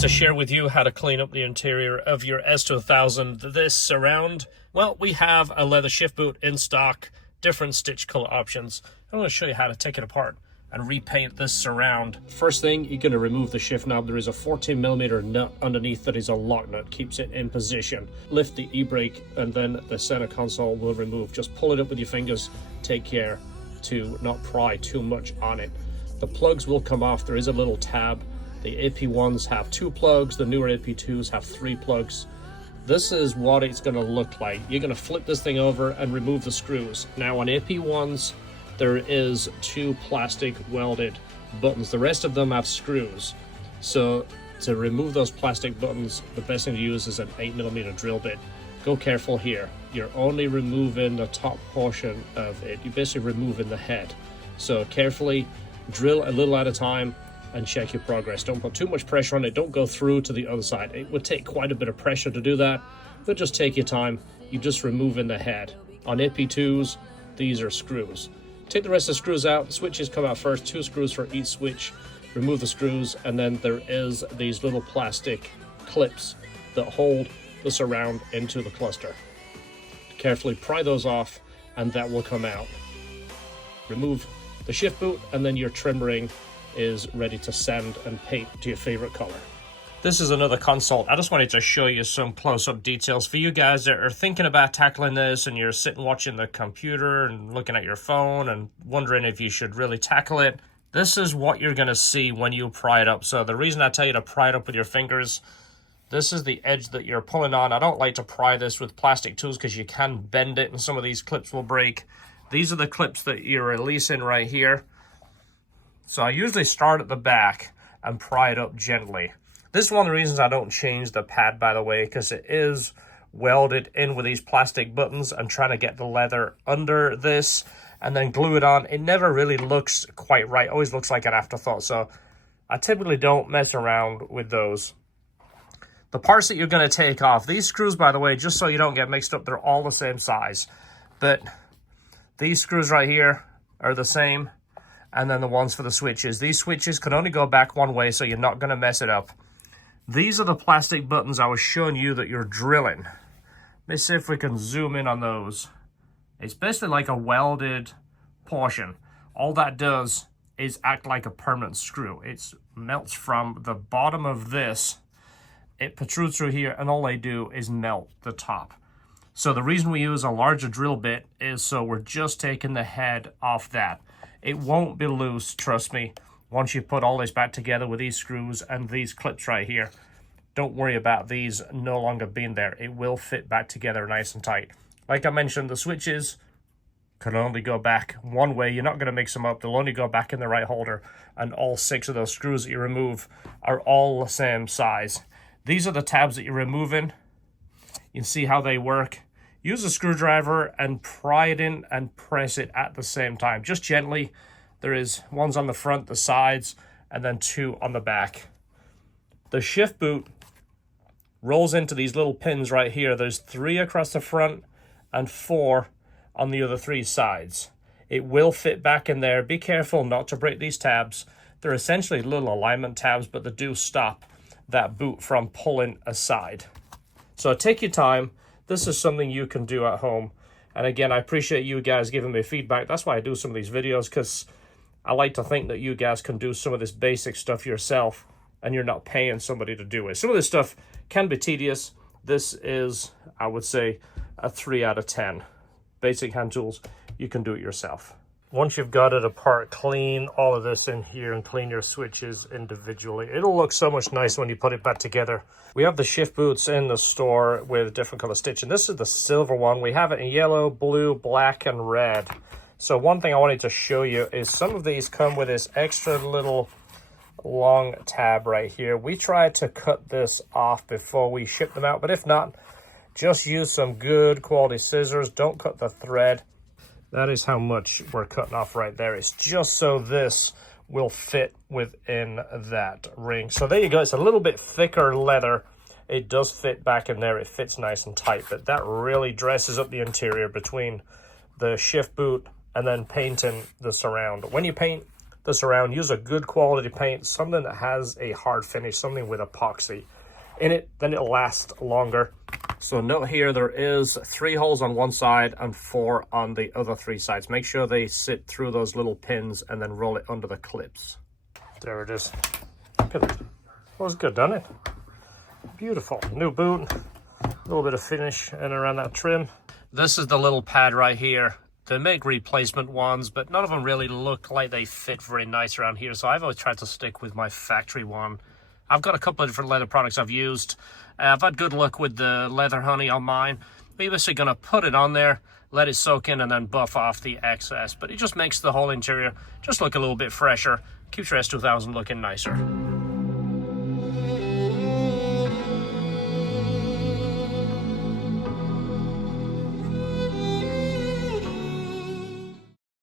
to share with you how to clean up the interior of your S2000. This surround, well, we have a leather shift boot in stock, different stitch color options. I'm going to show you how to take it apart and repaint this surround. First thing, you're going to remove the shift knob. There is a 14mm nut underneath that is a lock nut, keeps it in position. Lift the e-brake and then the center console will remove. Just pull it up with your fingers. Take care to not pry too much on it. The plugs will come off. There is a little tab. The AP1s have 2 plugs, the newer AP2s have 3 plugs. This is what it's going to look like. You're going to flip this thing over and remove the screws. Now on AP1s, there is 2 plastic welded buttons. The rest of them have screws. So to remove those plastic buttons, the best thing to use is an 8mm drill bit. Go careful here. You're only removing the top portion of it. You're basically removing the head. So carefully drill a little at a time and check your progress. Don't put too much pressure on it. Don't go through to the other side. It would take quite a bit of pressure to do that, but just take your time. You're just removing the head. On AP2s, these are screws. Take the rest of the screws out. The switches come out first, 2 screws for each switch. Remove the screws, and then there is these little plastic clips that hold the surround into the cluster. Carefully pry those off, and that will come out. Remove the shift boot, and then your trim ring is ready to sand and paint to your favorite color. This is another console. I just wanted to show you some close-up details for you guys that are thinking about tackling this and you're sitting watching the computer and looking at your phone and wondering if you should really tackle it. This is what you're going to see when you pry it up. So the reason I tell you to pry it up with your fingers, this is the edge that you're pulling on. I don't like to pry this with plastic tools because you can bend it and some of these clips will break. These are the clips that you're releasing right here. So I usually start at the back and pry it up gently. This is one of the reasons I don't change the pad, by the way, because it is welded in with these plastic buttons. I'm trying to get the leather under this and then glue it on. It never really looks quite right. Always looks like an afterthought. So I typically don't mess around with those. The parts that you're going to take off, these screws, by the way, just so you don't get mixed up, they're all the same size. But these screws right here are the same. And then the ones for the switches. These switches can only go back one way, so you're not going to mess it up. These are the plastic buttons I was showing you that you're drilling. Let's see if we can zoom in on those. It's basically like a welded portion. All that does is act like a permanent screw. It melts from the bottom of this. It protrudes through here, and all they do is melt the top. So the reason we use a larger drill bit is so we're just taking the head off that. It won't be loose, trust me, once you put all this back together with these screws and these clips right here. Don't worry about these no longer being there. It will fit back together nice and tight. Like I mentioned, the switches can only go back one way. You're not going to mix them up. They'll only go back in the right holder. And all 6 of those screws that you remove are all the same size. These are the tabs that you're removing. You can see how they work. Use a screwdriver and pry it in and press it at the same time. Just gently. There is ones on the front, the sides, and then 2 on the back. The shift boot rolls into these little pins right here. There's 3 across the front and 4 on the other 3 sides. It will fit back in there. Be careful not to break these tabs. They're essentially little alignment tabs, but they do stop that boot from pulling aside. So take your time. This is something you can do at home. And again, I appreciate you guys giving me feedback. That's why I do some of these videos, because I like to think that you guys can do some of this basic stuff yourself and you're not paying somebody to do it. Some of this stuff can be tedious. This is, I would say, a 3 out of 10. Basic hand tools, you can do it yourself. Once you've got it apart, clean all of this in here and clean your switches individually. It'll look so much nicer when you put it back together. We have the shift boots in the store with different color stitching. This is the silver one. We have it in yellow, blue, black, and red. So one thing I wanted to show you is some of these come with this extra little long tab right here. We tried to cut this off before we ship them out, but if not, just use some good quality scissors. Don't cut the thread. That is how much we're cutting off right there. It's just so this will fit within that ring. So there you go. It's a little bit thicker leather. It does fit back in there. It fits nice and tight, but that really dresses up the interior between the shift boot and then painting the surround. When you paint, this around, use a good quality paint, something that has a hard finish, something with epoxy in it, then it'll last longer. So note here, there is 3 holes on one side and 4 on the other 3 sides. Make sure they sit through those little pins and then roll it under the clips. There it is. Look at it. That was good, done it? Beautiful. New boot, a little bit of finish in around that trim. This is the little pad right here. They make replacement ones, but none of them really look like they fit very nice around here. So I've always tried to stick with my factory one. I've got a couple of different leather products I've used. I've had good luck with the leather honey on mine. We're basically gonna put it on there, let it soak in, and then buff off the excess. But it just makes the whole interior just look a little bit fresher. Keeps your S2000 looking nicer.